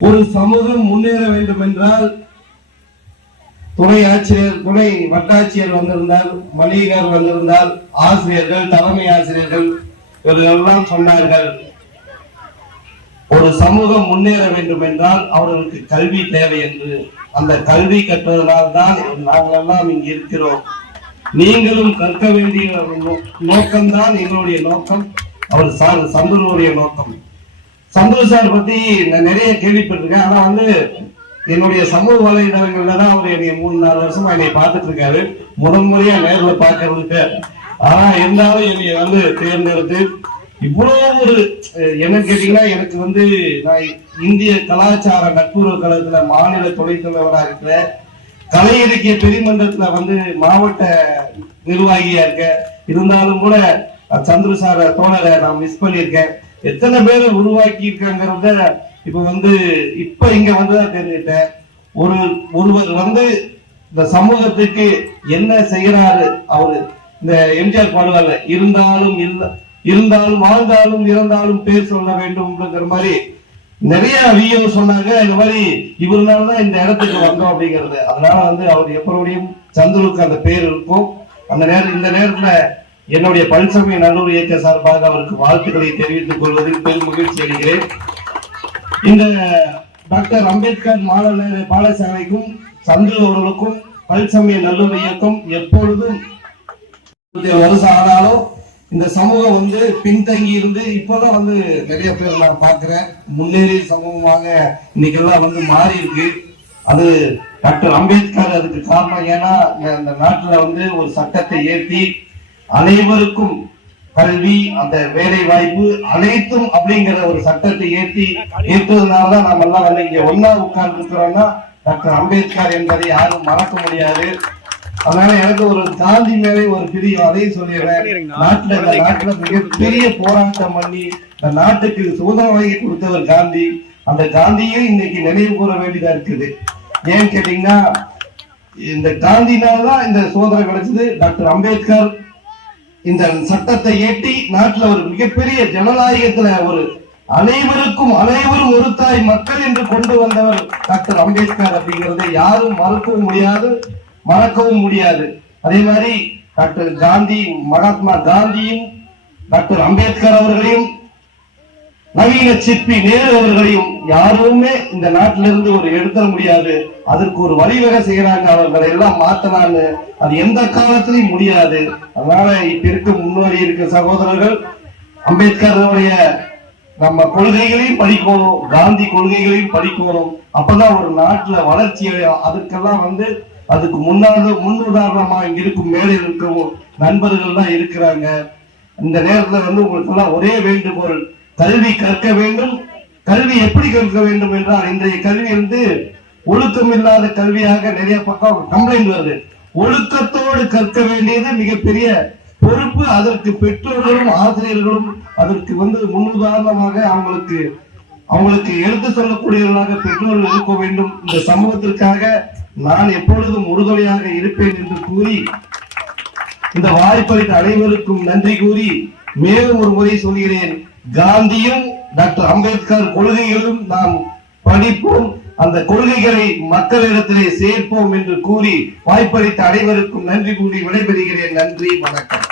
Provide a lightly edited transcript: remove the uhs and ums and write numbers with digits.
ஒரு சமூகம் முன்னேற வேண்டும் என்றால் துணை ஆட்சியர், துணை வட்டாட்சியர் வந்திருந்தால், மணிகர் வந்திருந்தால், ஆசிரியர்கள், தலைமை ஆசிரியர்கள் இவர்களெல்லாம் சொன்னார்கள், ஒரு சமூகம் முன்னேற வேண்டும் என்றால் அவர்களுக்கு கல்வி தேவை என்று. அந்த கல்வி கற்றதனால் தான் நாங்கள் எல்லாம் இங்கு இருக்கிறோம். நீங்களும் கற்க வேண்டிய நோக்கம்தான் எங்களுடைய நோக்கம், அவர் சந்துருடைய நோக்கம். சந்துரு சார் பத்தி நான் நிறைய கேள்விப்பட்டிருக்கேன். ஆனா என்னுடைய சமூக வலைதளங்கள்ல தான் அவர் என்னை 3-4 வருஷமா என்னை பார்த்துட்டு இருக்காரு, முதன்முறையா நேர்ல பார்க்கறதுக்கு. ஆனா இருந்தாலும் என்னை தேர்ந்தெடுத்து இவ்வளவு ஒரு என்ன கேட்டீங்கன்னா, எனக்கு நான் இந்திய கலாச்சார நட்புறவு கழகத்துல மாநில துணைத் தலைவராக இருக்கிற, கலை இலக்கிய பெருமன்றத்துல மாவட்ட நிர்வாகியா இருக்க. இருந்தாலும் கூட சந்துரு சார தோழரை நான் மிஸ் பண்ணியிருக்கேன். எத்தனை பேரை உருவாக்கி இருக்காங்கிறத இப்ப இங்க வந்துதான் தெரிஞ்சுட்டேன். ஒருவர் இந்த சமூகத்துக்கு என்ன செய்யறாரு, அவரு இந்த எம்ஜிஆர் பாடுவார்ல, இருந்தாலும் வாழ்ந்தாலும் இறந்தாலும் பேர் சொல்ல வேண்டும்ங்கிற மாதிரி நிறைய வியோ சொன்னாங்க. இந்த மாதிரி இவருனாலதான் இந்த இடத்துக்கு வந்தோம் அப்படிங்கிறது. அதனால அவர் எப்படியும் சந்துருக்கு அந்த பேர் இருக்கும். இந்த நேரத்துல என்னுடைய பல்சமய நல்லூர் இயக்க சார்பாக அவருக்கு வாழ்த்துக்களை தெரிவித்துக் கொள்வதில் பெரும் மகிழ்ச்சி அடைகிறேன். இந்த டாக்டர் அம்பேத்கர் பாடசாலைக்கும் சந்துரு அவர்களுக்கும் பல்சமய நல்லூர் இயக்கம் எப்பொழுதும் வருஷம் ஆனாலும் இந்த சமூகம் பின்தங்கி இருந்து இப்பதான் நிறைய பேர் நான் பார்க்கிறேன், முன்னேறிய சமூகமாக இன்னைக்கெல்லாம் மாறி இருக்கு. அது டாக்டர் அம்பேத்கர் அதுக்கு காரணம். ஏன்னா இந்த நாட்டுல ஒரு சட்டத்தை ஏற்றி அனைவருக்கும் கல்வி, அந்த வேலை வாய்ப்பு அனைத்தும் அப்படிங்கிற ஒரு சட்டத்தை ஏற்றதுனாலதான் நம்ம எல்லாம் இங்க ஒன்னா உட்கார்ந்து இருக்கிறோம்னா டாக்டர் அம்பேத்கர் என்பதை யாரும் மறக்க முடியாது. அதனால எனக்கு ஒரு காந்தி மேலே ஒரு பிரியம், அதையும் சொல்லிடுறேன். நாட்டுல மிகப்பெரிய போராட்டம் பண்ணி இந்த நாட்டுக்கு சுதந்திரம் வாங்கி கொடுத்தவர் காந்தி. அந்த காந்தியும் இன்னைக்கு நினைவு கூற வேண்டியதா இருக்குது. ஏன்னு கேட்டீங்கன்னா, இந்த காந்தினால்தான் இந்த சுதந்திரம் கிடைச்சது. டாக்டர் அம்பேத்கர் இந்த சட்டத்தை ஏற்றி நாட்டுல ஒரு மிகப்பெரிய ஜனநாயகத்துல அனைவரும் ஒரு தாய் மக்கள் என்று கொண்டு வந்தவர் டாக்டர் அம்பேத்கர் அப்படிங்கறதை யாரும் மறக்கவும் முடியாது. அதே மாதிரி டாக்டர் காந்தி, மகாத்மா காந்தியும் டாக்டர் அம்பேத்கர் அவர்களையும் நவீன சிற்பி நேரு அவர்களையும் யாருமே இந்த நாட்டிலிருந்து எடுத்துட முடியாது. அதற்கு ஒரு வழிவகை செய்யறாங்க, அவர்களை எல்லாம் மாத்தலான்னு. அது எந்த காலத்திலையும் முடியாது. அதனால இப்ப முன்னோடி இருக்க சகோதரர்கள் அம்பேத்கருடைய நம்ம கொள்கைகளையும் படிக்கணும், காந்தி கொள்கைகளையும் படிக்கணும். அப்பதான் ஒரு நாட்டுல வளர்ச்சி அடையும். அதுக்கெல்லாம் அதுக்கு முன்னுதாரணமா இங்க இருக்கும் மேடையில் இருக்கவும் நண்பர்கள் தான் இருக்கிறாங்க. இந்த நேரத்துல உங்களுக்கு எல்லாம் ஒரே வேண்டுகோள், கல்வி கற்க வேண்டும். கல்வி எப்படி கற்க வேண்டும் என்றால், இன்றைய கல்வி ஒழுக்கம் இல்லாத கல்வியாக நிறைய பக்கம் கம்ப்ளைண்ட் வருது. ஒழுக்கத்தோடு கற்க வேண்டியது மிகப்பெரிய பொறுப்பு. அதற்கு பெற்றோர்களும் ஆசிரியர்களும் அதற்கு முன்னுதாரணமாக அவங்களுக்கு எடுத்து சொல்லக்கூடியவர்களாக பெற்றோர்கள் இருக்க வேண்டும். இந்த சமூகத்திற்காக நான் எப்பொழுதும் உறுதுணையாக இருப்பேன் என்று கூறி, இந்த வாய்ப்பளித்த அனைவருக்கும் நன்றி கூறி மேலும் ஒரு முறை சொல்கிறேன், காந்தியும் டாக்டர் அம்பேத்கர் கொள்கைகளும் நாம் படிப்போம், அந்த கொள்கைகளை மக்களிடத்திலே சேர்ப்போம் என்று கூறி வாய்ப்பளித்த அனைவருக்கும் நன்றி கூறி விடைபெறுகிறேன். நன்றி, வணக்கம்.